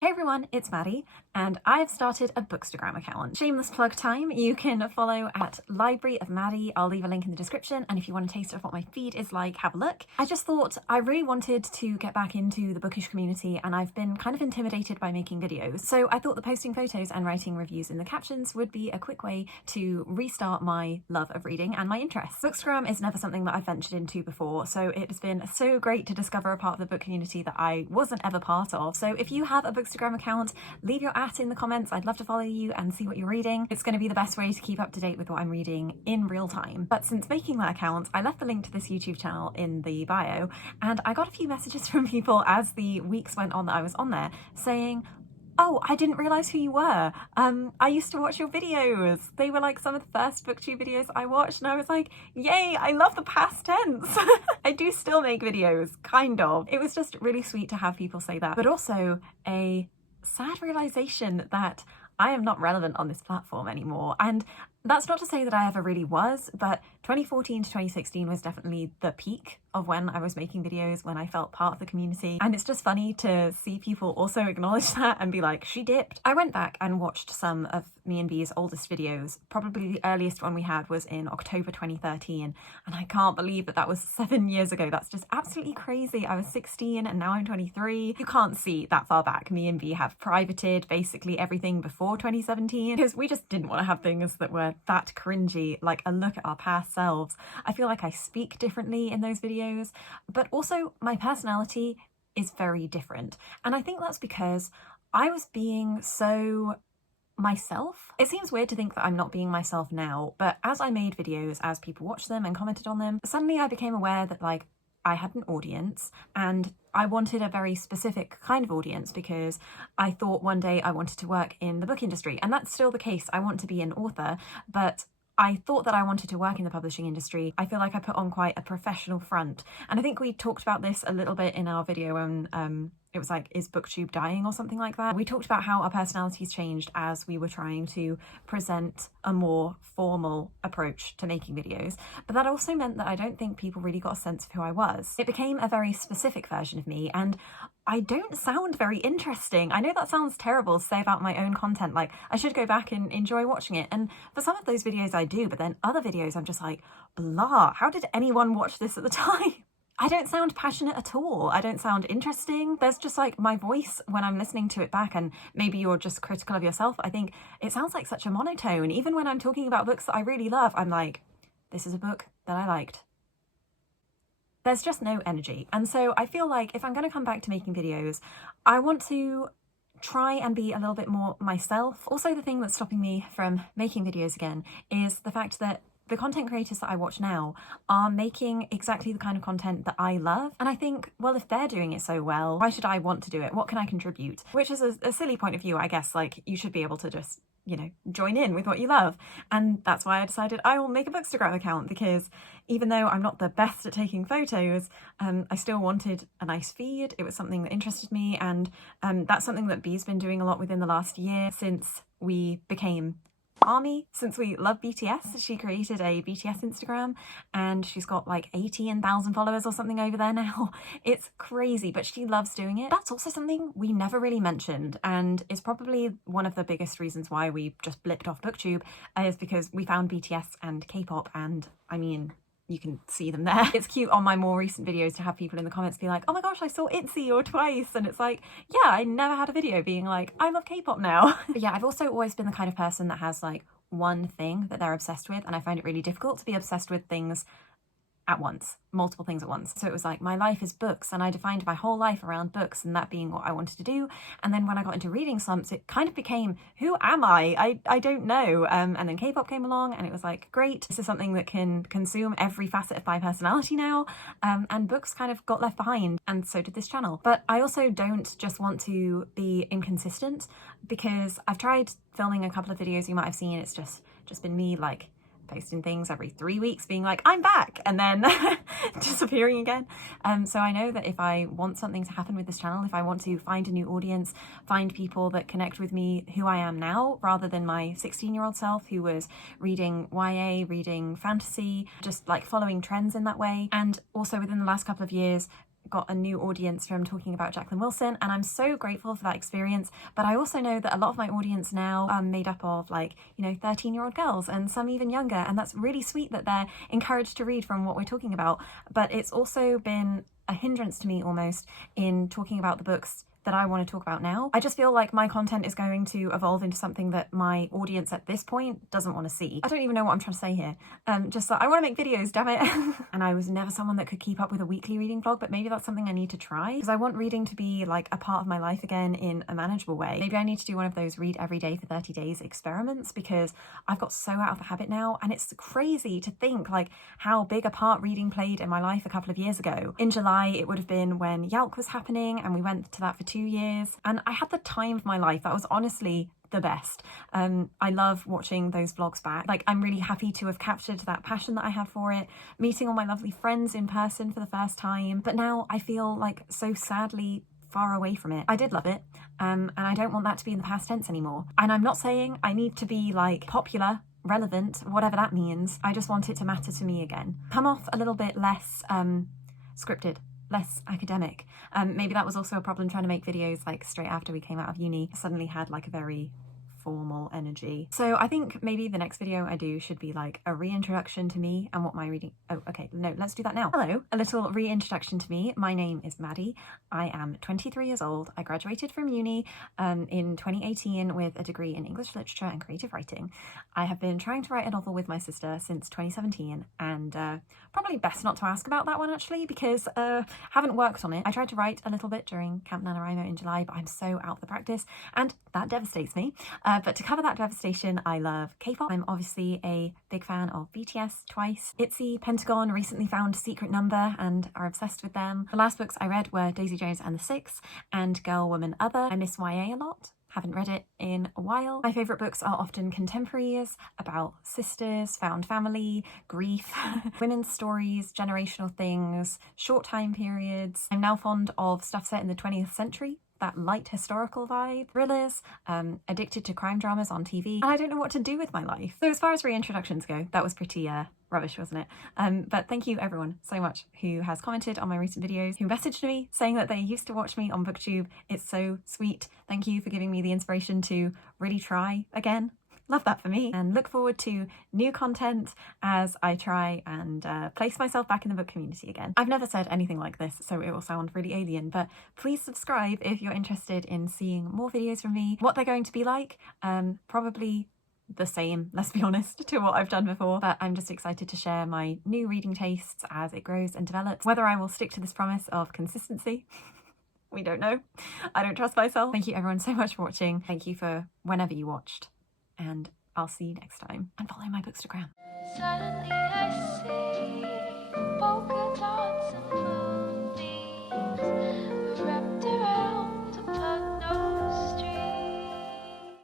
Hey everyone, it's Maddie, and I've started a Bookstagram account. Shameless plug time, you can follow at Library of Maddie. I'll leave a link in the description, and if you want a taste of what my feed is like, have a look. I just thought I really wanted to get back into the bookish community, and I've been kind of intimidated by making videos. So I thought that posting photos and writing reviews in the captions would be a quick way to restart my love of reading and my interests. Bookstagram is never something that I've ventured into before, so it has been so great to discover a part of the book community that I wasn't ever part of. So if you have a Bookstagram account, leave your @ in the comments. I'd love to follow you and see what you're reading. It's going to be the best way to keep up to date with what I'm reading in real time. But since making that account, I left the link to this YouTube channel in the bio, and I got a few messages from people as the weeks went on that I was on there saying, "Oh, I didn't realise who you were. I used to watch your videos." They were like some of the first booktube videos I watched, and I was like, yay, I love the past tense. I do still make videos, kind of. It was just really sweet to have people say that, but also a sad realization that I am not relevant on this platform anymore. And that's not to say that I ever really was, but 2014 to 2016 was definitely the peak of when I was making videos, when I felt part of the community. And it's just funny to see people also acknowledge that and be like, she dipped. I went back and watched some of me and B's oldest videos. Probably the earliest one we had was in October 2013. And I can't believe that that was 7 years ago. That's just absolutely crazy. I was 16 and now I'm 23. You can't see that far back. Me and B have privated basically everything before 2017 because we just didn't want to have things that were that cringy, like a look at our past selves. I feel like I speak differently in those videos, but also my personality is very different. And I think that's because I was being so myself. It seems weird to think that I'm not being myself now, but as I made videos, as people watched them and commented on them, suddenly I became aware that like I had an audience and I wanted a very specific kind of audience because I thought one day I wanted to work in the book industry, and that's still the case. I want to be an author, but I thought that I wanted to work in the publishing industry. I feel like I put on quite a professional front, and I think we talked about this a little bit in our video on it was like, is booktube dying or something like that? We talked about how our personalities changed as we were trying to present a more formal approach to making videos, but that also meant that I don't think people really got a sense of who I was. It became a very specific version of me, and I don't sound very interesting. I know that sounds terrible to say about my own content, like I should go back and enjoy watching it, and for some of those videos I do, but then other videos I'm just like, blah, how did anyone watch this at the time? I don't sound passionate at all. I don't sound interesting. There's just like my voice when I'm listening to it back, and maybe you're just critical of yourself. I think it sounds like such a monotone. Even when I'm talking about books that I really love, I'm like, this is a book that I liked. There's just no energy. And so I feel like if I'm going to come back to making videos, I want to try and be a little bit more myself. Also, the thing that's stopping me from making videos again is the fact that the content creators that I watch now are making exactly the kind of content that I love. And I think, well, if they're doing it so well, why should I want to do it? What can I contribute? Which is a silly point of view, I guess. Like, you should be able to just, you know, join in with what you love. And that's why I decided I will make a Bookstagram account, because even though I'm not the best at taking photos, I still wanted a nice feed. It was something that interested me. And that's something that B's been doing a lot within the last year since we became Army. Since we love BTS, she created a BTS Instagram and she's got like 18,000 followers or something over there now. It's crazy, but she loves doing it. That's also something we never really mentioned, and is probably one of the biggest reasons why we just blipped off booktube, is because we found BTS and Kpop, and I mean, you can see them there. It's cute on my more recent videos to have people in the comments be like, oh my gosh, I saw ITZY or Twice. And it's like, yeah, I never had a video being like, I love K-pop now. But yeah, I've also always been the kind of person that has like one thing that they're obsessed with. And I find it really difficult to be obsessed with things at once, multiple things at once. So it was like, my life is books, and I defined my whole life around books and that being what I wanted to do. And then when I got into reading slumps, it kind of became, who am I? I don't know. And then K-pop came along and it was like, great, this is something that can consume every facet of my personality now. And books kind of got left behind, and so did this channel. But I also don't just want to be inconsistent, because I've tried filming a couple of videos you might have seen. It's just been me like posting things every 3 weeks being like, I'm back, and then disappearing again. So I know that if I want something to happen with this channel, if I want to find a new audience, find people that connect with me, who I am now, rather than my 16-year-old self who was reading YA, reading fantasy, just like following trends in that way. And also within the last couple of years, got a new audience from talking about Jacqueline Wilson, and I'm so grateful for that experience. But I also know that a lot of my audience now are made up of, like, you know, 13-year-old girls and some even younger, and that's really sweet that they're encouraged to read from what we're talking about. But it's also been a hindrance to me almost in talking about the books that I want to talk about now. I just feel like my content is going to evolve into something that my audience at this point doesn't want to see. I don't even know what I'm trying to say here. Just that I want to make videos, damn it. And I was never someone that could keep up with a weekly reading vlog, but maybe that's something I need to try, because I want reading to be like a part of my life again in a manageable way. Maybe I need to do one of those read every day for 30 days experiments, because I've got so out of the habit now, and it's crazy to think like how big a part reading played in my life a couple of years ago. In July, it would have been when Yalk was happening, and we went to that for 2 years, and I had the time of my life. That was honestly the best. I love watching those vlogs back. Like, I'm really happy to have captured that passion that I have for it, meeting all my lovely friends in person for the first time. But now I feel like so sadly far away from it. I did love it, and I don't want that to be in the past tense anymore. And I'm not saying I need to be like popular, relevant, whatever that means. I just want it to matter to me again. Come off a little bit less scripted, less academic. Maybe that was also a problem trying to make videos like straight after we came out of uni. I suddenly had like a very formal energy. So I think maybe the next video I do should be like a reintroduction to me and what my reading... Oh, okay, no, let's do that now. Hello, a little reintroduction to me. My name is Maddie. I am 23 years old. I graduated from uni in 2018 with a degree in English literature and creative writing. I have been trying to write a novel with my sister since 2017, and probably best not to ask about that one actually, because haven't worked on it. I tried to write a little bit during Camp NaNoWriMo in July, but I'm so out of the practice, and that devastates me. But to cover that devastation, I love K-pop. I'm obviously a big fan of BTS, Twice, ITZY, Pentagon recently found Secret Number and are obsessed with them. The last books I read were Daisy Jones and the Six and Girl, Woman, Other. I miss YA a lot. Haven't read it in a while. My favourite books are often contemporaries, about sisters, found family, grief, women's stories, generational things, short time periods. I'm now fond of stuff set in the 20th century, that light historical vibe, thrillers, addicted to crime dramas on TV, and I don't know what to do with my life. So as far as reintroductions go, that was pretty rubbish, wasn't it? But thank you everyone so much who has commented on my recent videos, who messaged me saying that they used to watch me on BookTube. It's so sweet. Thank you for giving me the inspiration to really try again. Love that for me, and look forward to new content as I try and place myself back in the book community again. I've never said anything like this, so it will sound really alien, but please subscribe if you're interested in seeing more videos from me. What they're going to be like, probably the same, let's be honest, to what I've done before, but I'm just excited to share my new reading tastes as it grows and develops. Whether I will stick to this promise of consistency, we don't know. I don't trust myself. Thank you everyone so much for watching. Thank you for whenever you watched. And I'll see you next time. And follow my Bookstagram. Suddenly I see